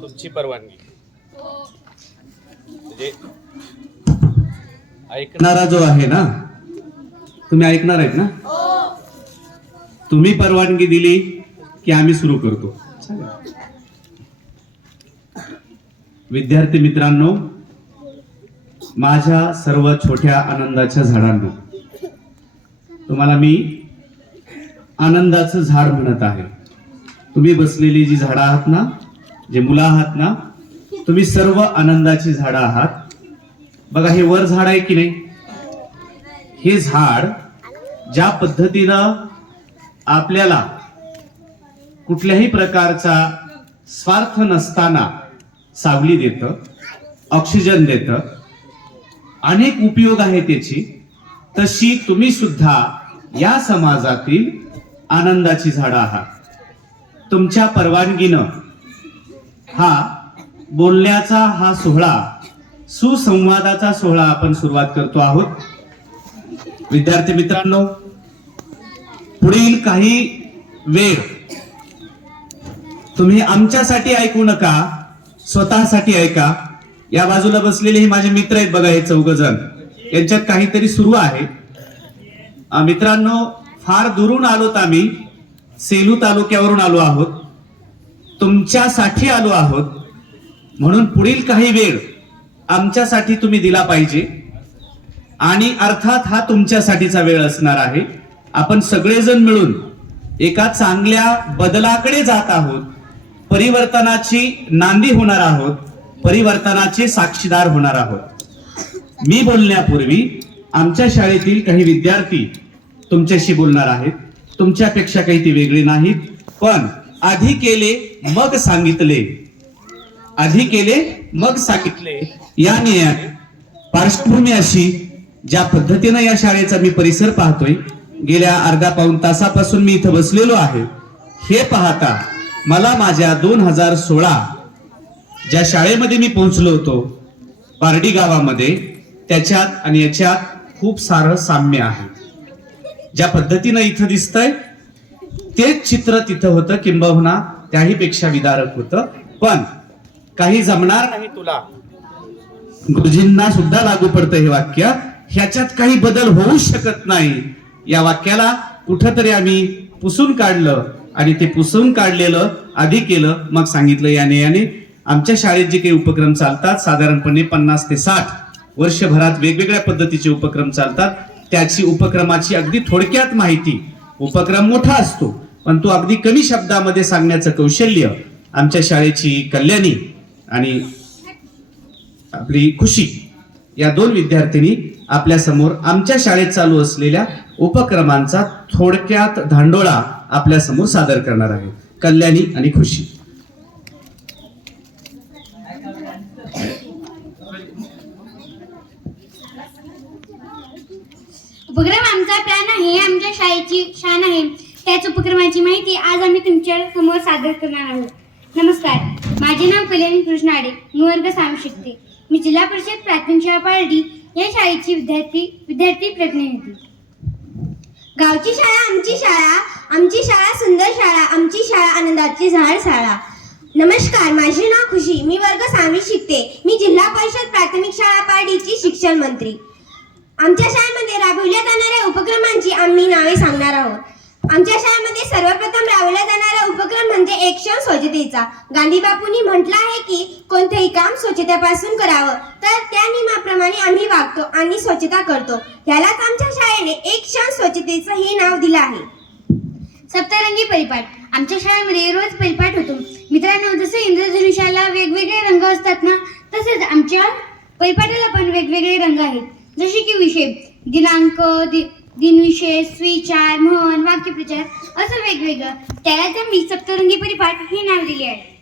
तुमची परवानगी. म्हणजे ऐकणारा जो आहे ना तुम्ही ऐकणार आहेत ना? तुम्ही परवानगी दिली की आम्ही सुरू करतो. विद्यार्थी मित्रांनो माझ्या सर्व छोट्या आनंदाच्या झाडांनो तुम्हाला मी आनंदाचं झाड म्हणत आहे. तुम्ही बसलेली जी झाडं आहात ना जे मुलं आहात ना तुम्ही सर्व आनंदाची झाडं आहात. बघा हे वर झाड आहे की नाही? हे झाड ज्या पद्धतीनं आपल्याला कुठल्याही प्रकारचा स्वार्थ नसताना सावली देतं ऑक्सिजन देतं अनेक उपयोग आहे त्याची तशी तुम्ही सुद्धा या समाजातील आनंदाची झाडं आहात. तुमच्या परवानगीनं हा बोलण्याचा हा सोहळा सुसंवादाचा सोहळा आपण सुरुवात करतो आहोत. विद्यार्थी मित्रांनो पुढील काही वेळ तुम्ही आमच्यासाठी ऐकू नका स्वतःसाठी ऐका. या बाजूला बसलेले हे माझे मित्र आहेत बघा हे चौघ जण यांच्यात काहीतरी सुरू आहे. मित्रांनो फार दुरून आलोत आम्ही. सेलू तालुक्यावरून आलो आहोत. तुमच्यासाठी आलो आहोत. म्हणून पुढील काही वेळ आमच्यासाठी तुम्ही दिला पाहिजे. आणि अर्थात हा तुमच्यासाठीचा वेळ असणार आहे. आपण सगळेजण मिळून एका चांगल्या बदलाकडे जात आहोत. परिवर्तनाची नांदी होणार आहोत. परिवर्तनाचे साक्षीदार होणार आहोत. मी बोलण्यापूर्वी आमच्या शाळेतील काही विद्यार्थी तुमच्याशी बोलणार आहेत. तुमच्यापेक्षा काही ती वेगळी नाहीत. पण आधी केले मग सांगितले. आधी केले मग सांगितले. या नियमाने पार्श्वभूमी अशी ज्या पद्धतीनं या शाळेचा मी परिसर पाहतोय गेल्या अर्धा पाऊन तासापासून मी इथं बसलेलो आहे हे पाहता मला माझ्या दोन हजार सोळा ज्या शाळेमध्ये मी पोहोचलो होतो पारडी गावामध्ये त्याच्यात आणि याच्यात खूप सारं साम्य आहे. ज्या पद्धतीनं इथं दिसतंय तेच चित्र तिथं होतं किंबहुना त्याही पेक्षा विदारक होतं. पण काही जमणार नाही तुला. गुरुजींना सुद्धा लागू पडतं हे वाक्य. ह्याच्यात काही बदल होऊ शकत नाही. या वाक्याला कुठंतरी आम्ही पुसून काढलं आणि ते पुसून काढलेलं आधी केलं मग सांगितलं याने याने. आमच्या शाळेत जे काही उपक्रम चालतात साधारणपणे पन्नास ते साठ वर्षभरात वेगवेगळ्या पद्धतीचे उपक्रम चालतात. त्याची उपक्रमाची अगदी थोडक्यात माहिती. उपक्रम मोठा असतो. पण तो अगदी कमी शब्दामध्ये सांगण्याचं कौशल्य आमच्या शाळेची कल्याणी आणि आपली खुशी या दोन विद्यार्थिनी आपल्यासमोर आमच्या शाळेत चालू असलेल्या उपक्रमांचा थोडक्यात धांडोळा आपल्यासमोर सादर करणार आहे. कल्याणी आणि खुशी. उपक्रम आमचा प्लॅन आहे आमच्या शाळेची शान आहे. त्याच उपक्रमाची माहिती आज आम्ही तुमच्यासमोर सादर करणार आहोत. नमस्कार माझे नाव कल्याणी कृष्णाडे मी वर्ग सांगू शिकते मी जिल्हा परिषद प्राथमिक शाळा पार्टी या शाळेची विद्यार्थी विद्यार्थी प्रतिनिधी. गावची शाळा आमची शाळा आमची शाळा सुंदर शाळा आमची शाळा आनंदाची झाड शाळा. नमस्कार माझे नाव खुशी मी वर्ग सहावी शिकते मी जिल्हा परिषद प्राथमिक शाळा पार्टीची शिक्षण मंत्री. आमच्या शाळेमध्ये राबविल्या जाणाऱ्या उपक्रमांची आम्ही नावे सांगणार आहोत. आमच्या शाळेमध्ये सर्वप्रथम राबवला जाणारा उपक्रम म्हणजे एक क्षण स्वच्छतेचा. गांधी बापूंनी म्हटलं आहे की कोणतेही काम स्वच्छतेपासून करावं. तर त्या नियमाप्रमाणे आम्ही वागतो आणि स्वच्छता करतो. ह्यालाच आमच्या शाळेने एक क्षण स्वच्छतेचं हे नाव दिलं आहे. सप्तरंगी परिपाठ. आमच्या शाळेमध्ये रोज परिपाठ होतो. मित्रांनो जसं इंद्रधनुष्याला वेगवेगळे रंग असतात ना तसेच आमच्या परिपाठाला पण वेगवेगळे रंग आहेत. जसे की विषय दिनांक दि दिनविशेष विचार म्हण वाक्यप्रचार असं वेगवेगळं. त्याला त्या मी सप्तरंगी परिपाठ हे नाव दिले आहे.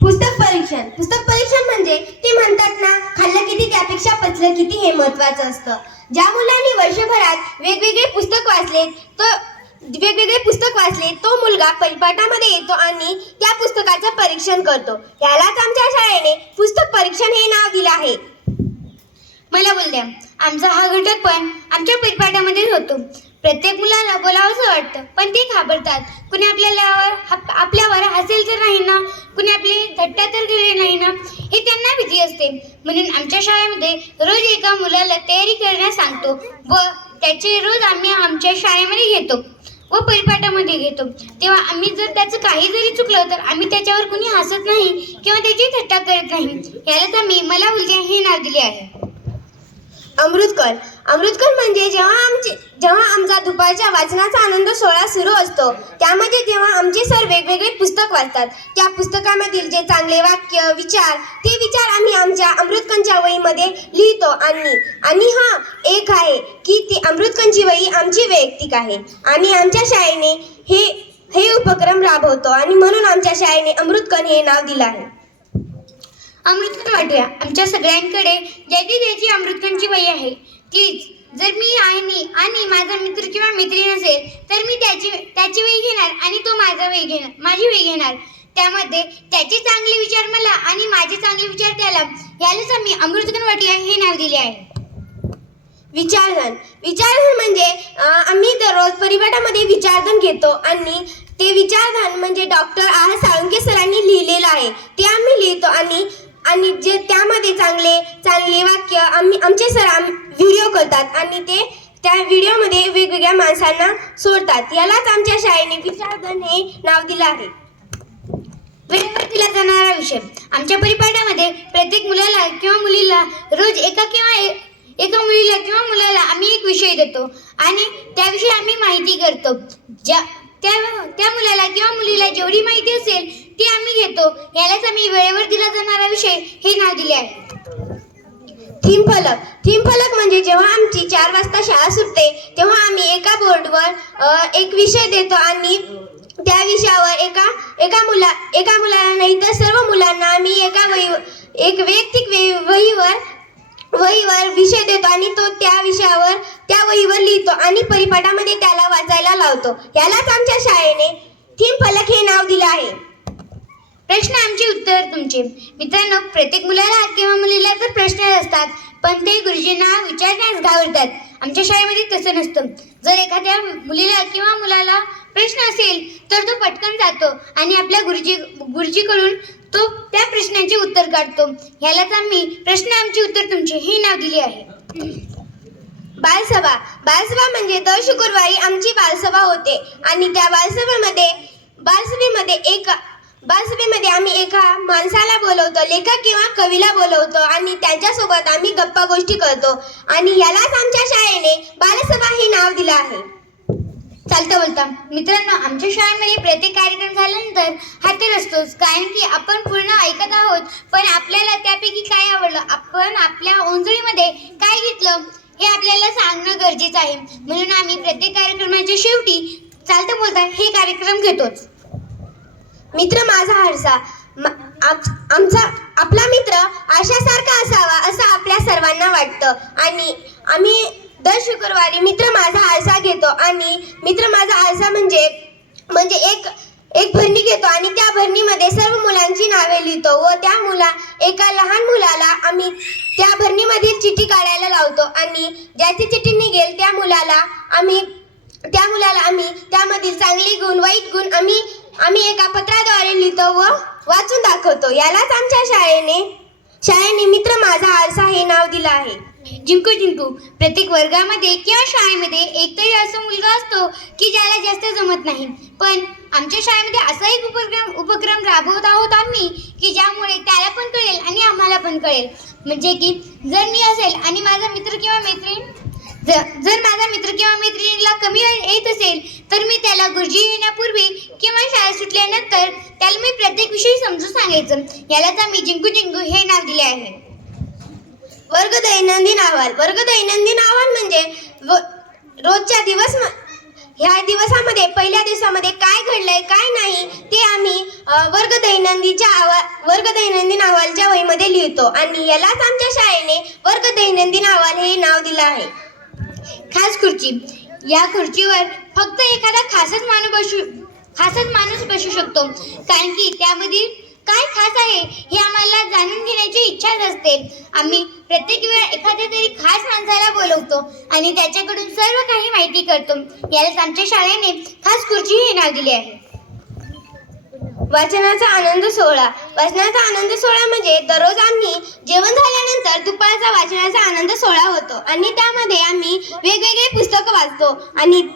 पुस्तक परीक्षण. पुस्तक परीक्षण म्हणजे ते म्हणतात ना खाल्लं किती त्यापेक्षा पचलं किती हे महत्वाचं असतं. ज्या मुलांनी वर्षभरात वेगवेगळे पुस्तक वाचले तो वेगवेगळे पुस्तक वाचले तो मुलगा परिपाठामध्ये येतो आणि त्या पुस्तकाचं परीक्षण करतो. यालाच आमच्या शाळेने पुस्तक परीक्षण हे नाव दिलं आहे. मला बोल द्या. आमचा हा घटक पण आमच्या पीठपाठामध्येच होतो. प्रत्येक मुलाला बोलावंसं वाटतं पण ते घाबरतात. कुणी आपल्याला आपल्यावर हसेल तर नाही ना? कुणी आपली धट्टा तर केली नाही ना? हे त्यांना भीती असते. म्हणून आमच्या शाळेमध्ये रोज एका मुलाला तयारी करण्यास सांगतो व त्याचे रोज आम्ही आमच्या शाळेमध्ये घेतो व परिपाठामध्ये घेतो. तेव्हा आम्ही जर त्याचं काही जरी चुकलं तर आम्ही त्याच्यावर कुणी हसत नाही किंवा त्याची थट्टा करत नाही. यालाच आम्ही मला उलझ्या हे नाव दिले आहे. अमृतकल अमृतकल म्हणजे जेव्हा आमचे जेव्हा आमचा दुपारच्या वाचनाचा आनंद सोहळा सुरू असतो त्यामध्ये जेव्हा आमचे सर वेगवेगळे पुस्तक वाचतात. त्या पुस्तकामधील जे चांगले वाक्य विचार ते विचार आम्ही आमच्या अमृतकंच्या वहीमध्ये लिहितो आणि आणि हा एक आहे की ती अमृतकंची वही आमची वैयक्तिक आहे आणि आमच्या शाळेने हे हे उपक्रम राबवतो आणि म्हणून आमच्या शाळेने अमृतकन हे नाव दिलं आहे. अमृतकन वाटूया. आमच्या सगळ्यांकडे ज्याची ज्याची अमृतकनची वही आहे. तीच जर मी आणि आणि माझा मित्र किंवा मैत्रीण असेल तर मी त्याची त्याची वही घेणार आणि तो माझा वही घेणार माझी वही घेणार. त्यामध्ये त्याचे चांगले विचार मला आणि माझे चांगले विचार त्याला यालाच आम्ही अमृतकन वाटूया हे नाव दिले आहे. विचारधन. विचारधन म्हणजे आम्ही दररोज परिपाठामध्ये विचारधन घेतो आणि ते विचारधन म्हणजे डॉक्टर आर साळुंके सरांनी लिहिलेलं आहे. ते आम्ही लिहितो आणि आणि जे त्यामध्ये चांगले चांगले वाक्य आम्ही आमचे सर व्हिडिओ करतात आणि ते त्या व्हिडिओमध्ये वेगवेगळ्या माणसांना सोडतात. यालाच आमच्या शाळेने विचारधन हे नाव दिलं आहे. वेळेवर दिला जाणारा विषय. आमच्या परिपाठामध्ये प्रत्येक मुलाला किंवा मुलीला रोज एका किंवा ए- एका मुलीला किंवा मुलाला आम्ही एक विषय देतो आणि त्याविषयी आम्ही माहिती करतो. ज्या त्या त्या मुलाला किंवा मुलीला जेवढी माहिती असेल ती आम्ही घेतो. यालाच आम्ही वेळेवर दिला जाणारा विषय हे नाव दिले आहे. थीम फलक. थीम फलक म्हणजे जेव्हा आमची चार वाजता शाळा सुटते तेव्हा आम्ही एका बोर्डवर एक विषय देतो आणि त्या विषयावर एका एका मुला एका मुलाला नाही तर सर्व मुलांना आम्ही एका वही एक वैयक्तिक वे- वहीवर वहीवर विषय देतो आणि तो त्या विषयावर त्या वहीवर लिहितो आणि परिपाठामध्ये त्याला वाचायला लावतो. यालाच आमच्या शाळेने थीम फलक हे नाव दिलं आहे. प्रश्न आमचे उत्तर तुमचे. मित्रांनो प्रत्येक मुलाला किंवा मुलीला तर प्रश्न असतात पण ते गुरुजींना विचारण्यास घाबरतात. आमच्या शाळेमध्ये तसं नसतं. जर एखाद्या मुलीला किंवा मुलाला प्रश्न असेल तर तो पटकन जातो आणि आपल्या गुरुजी गुरुजीकडून तो त्या प्रश्नाचे उत्तर काढतो. ह्यालाच आम्ही प्रश्न आमची उत्तर तुमचे हे नाव दिले आहे. बालसभा. बालसभा म्हणजे दर शुक्रवारी आमची बालसभा होते आणि त्या बालसभेमध्ये बालसभेमध्ये एक बालसभेमध्ये आम्ही एका माणसाला बोलवतो लेखक किंवा कवीला बोलवतो आणि त्यांच्यासोबत आम्ही गप्पा गोष्टी करतो. आणि यालाच आमच्या शाळेने बालसभा हे नाव दिलं आहे. चालतं बोलता. मित्रांनो आमच्या शाळेमध्ये प्रत्येक कार्यक्रम झाल्यानंतर हाती असतोच कारण की आपण पूर्ण ऐकत आहोत पण आपल्याला त्यापैकी काय आवडलं? आपण आपल्या ओंजळीमध्ये काय घेतलं? हे आपल्याला सांगणं गरजेचं आहे. म्हणून आम्ही प्रत्येक कार्यक्रमाच्या शेवटी चालतं बोलता हे कार्यक्रम घेतोच. मित्र माझा हरसा. आमचा आपला मित्र आशासारखा असावा असं आपल्या सर्वांना वाटतं. आणि आम्ही दर शुक्रवारी मित्र माझा आरसा घेतो. आणि मित्र माझा आरसा म्हणजे म्हणजे एक एक भरणी घेतो. आणि त्या भरणीमध्ये सर्व मुलांची नावे लिहितो व त्या मुला एका लहान मुलाला आम्ही त्या भरणीमधील चिठ्ठी काढायला लावतो. आणि ज्याची चिठ्ठी निघेल त्या मुलाला आम्ही त्या मुलाला आम्ही त्यामधील चांगले गुण वाईट गुण आम्ही आम्ही एका पत्राद्वारे लिहितो व वाचून दाखवतो. यालाच आमच्या शाळेने शाळेने मित्र माझा आरसा हे नाव दिलं आहे. जिंकू जिंकू. प्रत्येक वर्गामध्ये किंवा शाळेमध्ये एकतरी असा मुलगा असतो की ज्याला जास्त जमत नाही. पण आमच्या शाळेमध्ये असा एक उपक्रम उपक्रम राबवत आहोत आम्ही की ज्यामुळे त्याला पण कळेल आणि आम्हाला पण कळेल. म्हणजे की जर मी असेल आणि माझा मित्र किंवा मैत्रीण जर माझा मित्र किंवा मैत्रिणीला कमी येत असेल तर मी त्याला गुरुजी येण्यापूर्वी किंवा शाळा सुटल्यानंतर त्याला मी प्रत्येक विषयी समजून सांगायचं. यालाच आम्ही जिंकू जिंकू हे नाव दिले आहे. वर्ग दैनंदिन अहवाल. वर्ग दैनंदिन अहवाल म्हणजे व- रोजच्या दिवस म- ह्या दिवसामध्ये पहिल्या दिवसामध्ये काय घडलंय काय नाही ते आम्ही वर्ग दैनंदिनच्या आवा वर्ग दैनंदिन अहवालच्या वहीमध्ये लिहितो. आणि यालाच आमच्या शाळेने वर्ग दैनंदिन अहवाल हे नाव दिलं आहे. खास खुर्ची. या खुर्चीवर फक्त एखादा खासच माणूस बसू खासच माणूस बसू शकतो. कारण की त्यामधील काय खास आहे हे आम्हाला जाणून घेण्याची इच्छाच असते. आम्ही प्रत्येक वेळा एखाद्या तरी खास माणसाला बोलवतो आणि त्याच्याकडून सर्व काही माहिती करतो. यालाच आमच्या शाळेने खास खुर्ची हे नाव दिले आहे. वाचनाचा आनंद सोहळा. वाचनाचा आनंद सोहळा म्हणजे दररोज आम्ही जेवण झाल्यानंतर दुपारचा वाचनाचा आनंद सोहळा होतो आणि त्यामध्ये आम्ही वेगवेगळे पुस्तकं वाचतो आणि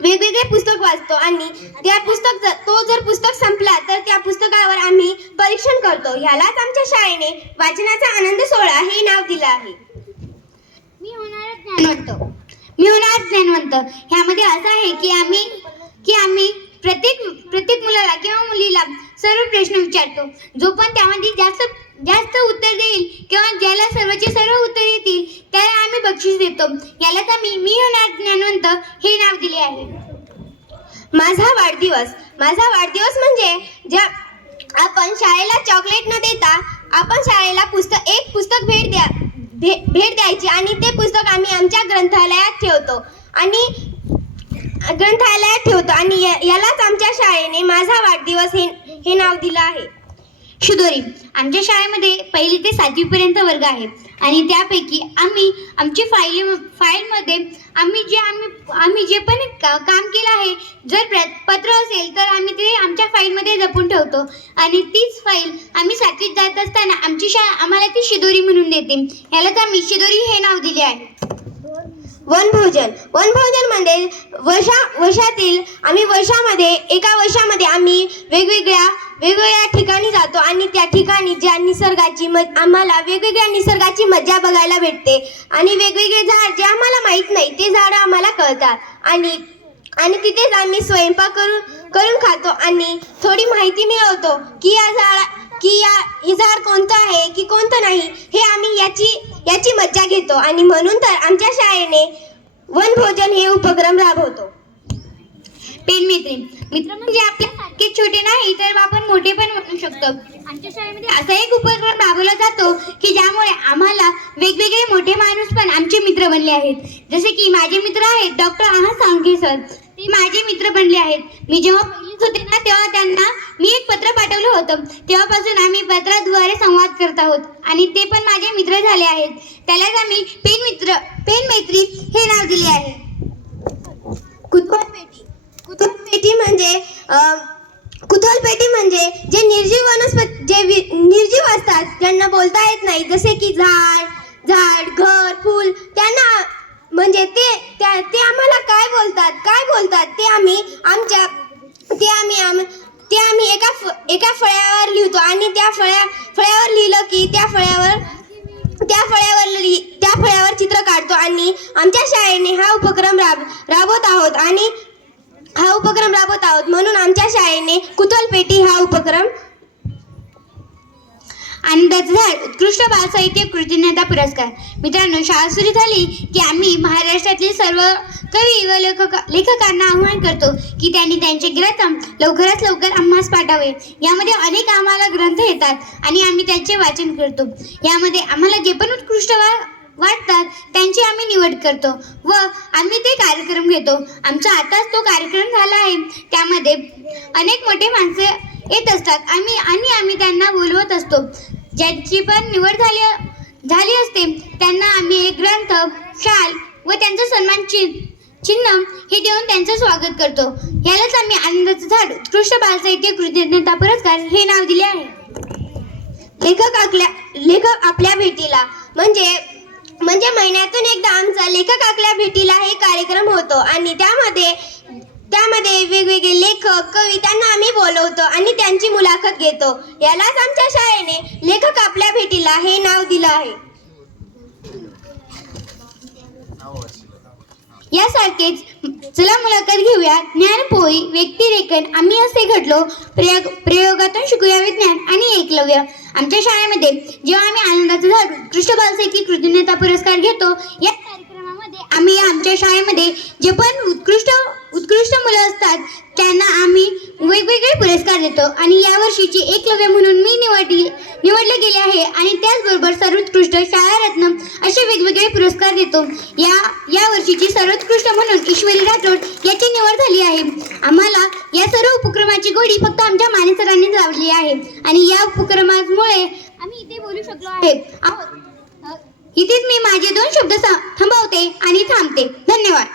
वेगवेगळे पुस्तक वाचतो आणि त्या पुस्तक जर- तो जर पुस्तक संपला तर त्या पुस्तकावर आम्ही परीक्षण करतो. ह्यालाच आमच्या शाळेने वाचनाचा आनंद सोहळा हे नाव दिलं आहे. मी होणार ज्ञानवंत. मी होणार ज्ञानवंत. ह्यामध्ये असं आहे की आम्ही की आम्ही प्रत्येक प्रत्येक मुलाला किंवा मुलीला सर्व प्रश्न विचारतो. जो पण त्यामध्ये जास्त जास्त उत्तर देईल किंवा ज्याला सर्वचे सर्व उत्तर येतील त्याला आम्ही बक्षीस देतो. यालाच आम्ही मी होणार ज्ञानवंत हे नाव दिले आहे. माझा वाढदिवस माझा वाढदिवस म्हणजे ज्या आपण शाळेला चॉकलेट न देता आपण शाळेला पुस्तक एक पुस्तक भेट द्या भे- भेट द्यायची आणि ते पुस्तक आम्ही आमच्या ग्रंथालयात ठेवतो. आणि ग्रंथालयात ठेवतो आणि या- यालाच आमच्या शाळेने माझा वाढदिवस हे हे नाव दिलं आहे. शिदोरी आमच्या शाळेमध्ये पहिली ते सातवीपर्यंत वर्ग आहे. आणि त्यापैकी आम्ही आमची फाईल फाईलमध्ये आम्ही जे आम्ही आम्ही जे पण का- काम केलं आहे जर प्र पत्र असेल तर आम्ही ते आमच्या फाईलमध्ये जपून ठेवतो. आणि तीच फाईल आम्ही सातवीत जात असताना आमची शाळा आम्हाला ती शिदोरी म्हणून देते. ह्यालाच आम्ही शिदोरी हे नाव दिले आहे. वनभोजन वनभोजन म्हणजे वर्षा वर्षातील आम्ही वर्षामध्ये एका वर्षामध्ये आम्ही वेगवेगळ्या वेगवेगळ्या ठिकाणी जातो आणि त्या ठिकाणी ज्या निसर्गाची म आम्हाला वेगवेगळ्या निसर्गाची मजा बघायला भेटते. आणि वेगवेगळे झाड जे आम्हाला माहीत नाही ते झाडं आम्हाला कळतात. आणि आणि तिथेच आम्ही स्वयंपाक करून करून खातो आणि थोडी माहिती मिळवतो की या झाडा की या इजहार कोणता कोणतं आहे की कोणतं नाही हे आम्ही याची याची मज्जा घेतो. आणि म्हणून तर आमच्या शाळेने वनभोजन हे उपक्रम राबवतो. पेन मित्र. मित्र म्हणजे आपल्यासारखे छोटे नाही तर आपण मोठे पण म्हणू शकतो. आमच्या शाळेमध्ये असा एक उपक्रम राबवला जातो की ज्यामुळे आम्हाला वेगवेगळे मोठे माणूस पण आमचे मित्र बनले आहेत. जसे की माझे मित्र आहेत डॉक्टर आहा सांगे सर. ते माझे मित्र बनले आहेत. मी जेव्हा पहिलीच होते ना तेव्हा त्यांना मी एक पत्र पाठवलं होतं. तेव्हापासून आम्ही पत्राद्वारे संवाद करत आहोत. आणि ते पण माझे मित्र झाले आहेत. त्यालाच आम्ही पेन मित्र पेन मैत्री हे नाव दिले आहे. कुतूहल पेटी. कुतूहल पेटी म्हणजे कुतूहल पेटी म्हणजे जे निर्जीव वनस्पती जे वि- निर्जीव असतात ज्यांना बोलता येत नाही. जसे की झाड झाड घर फूल त्यांना म्हणजे ते ते आम्हाला काय बोलतात? काय बोलतात? ते आम्ही आमच्या ते आम्ही आम ते आम्ही एका फ- एका फळ्यावर लिहितो आणि त्या फळ्या फळ्यावर लिहिलं की त्या फळ्यावर त्या फळ्यावर लि- त्या फळ्यावर चित्र काढतो आणि आमच्या शाळेने हा उपक्रम राब राबवत आहोत आणि हा उपक्रम राबवत आहोत म्हणून आमच्या शाळेने कुतूहल पेटी हा उपक्रम आनंदाचं झाड उत्कृष्ट बालसाहित्य कृतज्ञता पुरस्कार. मित्रांनो शाळा सुरू झाली की आम्ही महाराष्ट्रातील सर्व कवी व लेखक लेखकांना आवाहन करतो की त्यांनी त्यांचे ग्रंथ लवकरात लवकर आम्हास पाठावे. यामध्ये अनेक आम्हाला ग्रंथ येतात आणि आम्ही त्यांचे वाचन करतो. यामध्ये आम्हाला जे पण उत्कृष्ट वा वाटतात त्यांची आम्ही निवड करतो व आम्ही ते कार्यक्रम घेतो. आमचा आताच तो कार्यक्रम झाला आहे. त्यामध्ये अनेक मोठे माणसे येत असतात आम्ही आणि आम्ही त्यांना बोलवत असतो. ज्यांची पण निवड झाली झाली असते त्यांना आम्ही एक ग्रंथ शाल व त्यांचा सन्मान चिन्ह चिन्ह हे देऊन त्यांचं स्वागत करतो. यालाच आम्ही आनंदाचं झाड उत्कृष्ट बालसाहित्य कृतज्ञता पुरस्कार हे नाव दिले आहे. लेखक आपल्या लेखक आपल्या भेटीला म्हणजे म्हणजे महिन्यातून एकदा आमचा लेखक आपल्या भेटीला हे कार्यक्रम होतो आणि त्यामध्ये त्यामध्ये वेगवेगळे लेखक कवितांना आम्ही बोलवतो आणि त्यांची मुलाखत घेतो. यालाच आमच्या शाळेने लेखक आपल्या भेटीला हे नाव दिलं आहे. यासारखेच चला मुलाखत घेऊया. ज्ञानपोळी व्यक्तिरेखन आम्ही असे घडलो. प्रयोग प्रयोगातून शिकूया विज्ञान आणि एकलव्य आमच्या शाळेमध्ये जेव्हा आम्ही आनंदाचं झाड उत्कृष्ट बालसेकी कृतज्ञता पुरस्कार घेतो या कार्यक्रमामध्ये आम्ही आमच्या शाळेमध्ये जे पण उत्कृष्ट उत्कृष्ट मुलं असतात त्यांना आम्ही वेगवेगळे पुरस्कार देतो. आणि यावर्षीची एकलव्य म्हणून मी निवडली निवडले गेले आहे. आणि त्याचबरोबर सर्वोत्कृष्ट शाळारत्न असे वेगवेगळे पुरस्कार देतो. या या वर्षीची सर्वोत्कृष्ट म्हणून ईश्वरी राठोड याची निवड झाली आहे. आम्हाला या सर्व उपक्रमाची गोडी फक्त आमच्या मानेसरांनीच लावली आहे. आणि या उपक्रमामुळे आम्ही इथे बोलू शकलो आहे. इथेच मी माझे दोन शब्द थांबवते आणि थांबते. धन्यवाद.